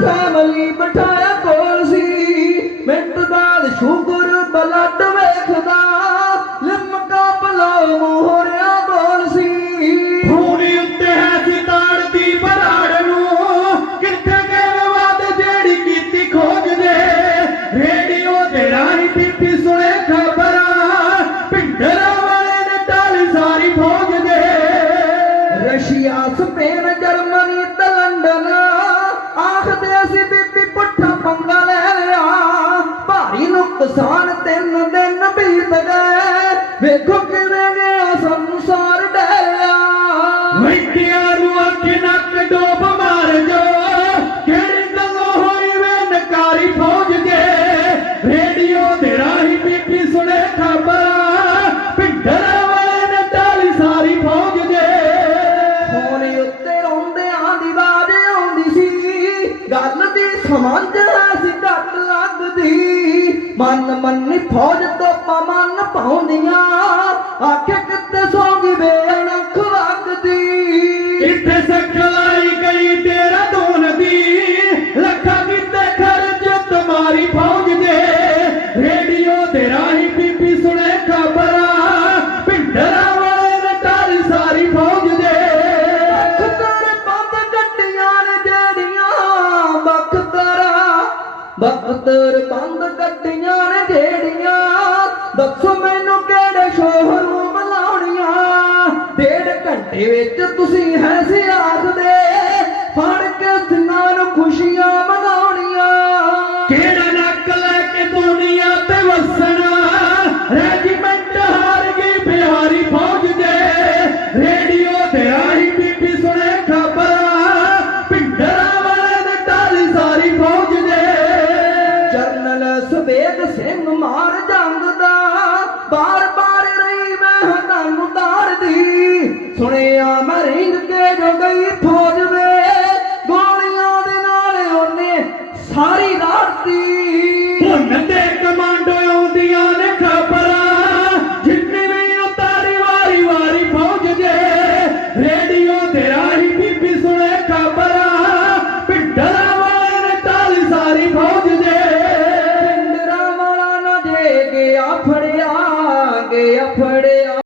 Family ਬਟਾਇਆ ਕੋਲ ਸੀ। ਮਿੰਟ ਬਾਅਦ ਸ਼ੂਗਰ ਬਲੱਡ ਵੇਖਦਾ ਲਿਮਕਾ ਬਲਾ ਮੋਹਰਿਆ ਕੋਲ ਸੀ। ਫੂਨੀ ਉੱਤੇ ਹੈ ਸਿਤਾਰ ਦੀ ਬਰਾੜ ਨੂੰ। ਕਿੱਥੇ ਗਏ ਵਾਦ ਜਿਹੜੀ ਕੀਤੀ ਖੋਜ ਦੇ। ਰੇਡੀਓ ਦੇ ਰਾਹੀਂ ਪੀਪੀ ਸੁਣੇ ਖਬਰਾਂ। ਪਿੰਡਰਾਂ ਵਾਲੇ ਨੇ ਟਾਲੀ ਸਾਰੀ ਫੌਜ ਦੇ। ਰਸ਼ੀਆ ਸਪੇਨ ਜਰਮਨੀ ਨੁਕਸਾਨ ਤਿੰਨ ਦਿਨ ਬੀਤ ਗਏ ਵੇਖੋ ਕਿਵੇਂ ਗਿਆ ਸੰਸਾਰ ਡਲਿਆ ਵੈਕਿਆਂ ਨੂੰ ਅੱਖ ਨੱਕ ਡੋਬ ਮਾਰ ਜੋ ਕਿਹੜੀ ਗੱਲੋਂ ਹੋਈ ਵੇ ਨਕਾਰੀ ਫੌਜ ਦੇ? ਰੇਡੀਓ ਤੇ ਰਾਹੀ ਬੀਬੀ ਸੁਣੇ ਖਬਰ ਪਿੰਡਰਾਂ ਵਾਲੇ ਨੇ ਟਾਲੀ ਸਾਰੀ ਫੌਜ ਦੇ। ਫੋਨ ਉੱਤੇ ਰੋਂਦਿਆਂ ਦੀ ਆਵਾਜ਼ ਆਉਂਦੀ ਸੀ ਗੱਲ ਦੀ ਸਮਝ ਸੀ ਘੱਟ ਲੱਗਦੀ ਮਨ ਮੰਨੀ ਫੌਜ ਤੋਂ ਪਮਨ ਪਾਉਂਦੀਆਂ। ਆਖੇ ਕਿਤੇ ਸੌਂਗੀ ਵੇ ਅਣਖ ਕਿੱਥੇ ਸਖਲਾਈ ਗਈ ਤੇਰਾ ਦੂਨ ਦੀ। ਲੱਖਾਂ ਕਿਤੇ ਖਰਚ ਤੁਮਾਰੀ ਫੌਜ ਦੇ। ਰੇਡੀਓ ਬਖਤਰ ਬੰਦ ਗੱਡੀਆਂ ਨੇ ਜਿਹੜੀਆਂ ਦੱਸੋ ਮੈਨੂੰ ਕਿਹੜੇ ਸ਼ੋਹਰੂਮ ਲਾਉਣੀਆਂ? ਡੇਢ ਘੰਟੇ ਵਿੱਚ ਤੁਸੀਂ ਹੈ ਮੈਨੂੰ ਮਾਰ ਜਾਂਦਾ ਬਾਰ ਬਾਰ ਰਹੀ ਮੈਂ ਹਨਨ ਉਤਾਰਦੀ ਸੁਣਿਆ ਮੈਂ ਰਿੰਗ ਕੇ ਜੋ ਗਈ ਫੌਜ ਵੇ, ਗੋਲੀਆਂ ਦੇ ਨਾਲ ਉਹਨੇ ਸਾਰੀ ਰਾਤੀ ਉਹ ਨੰਦੇ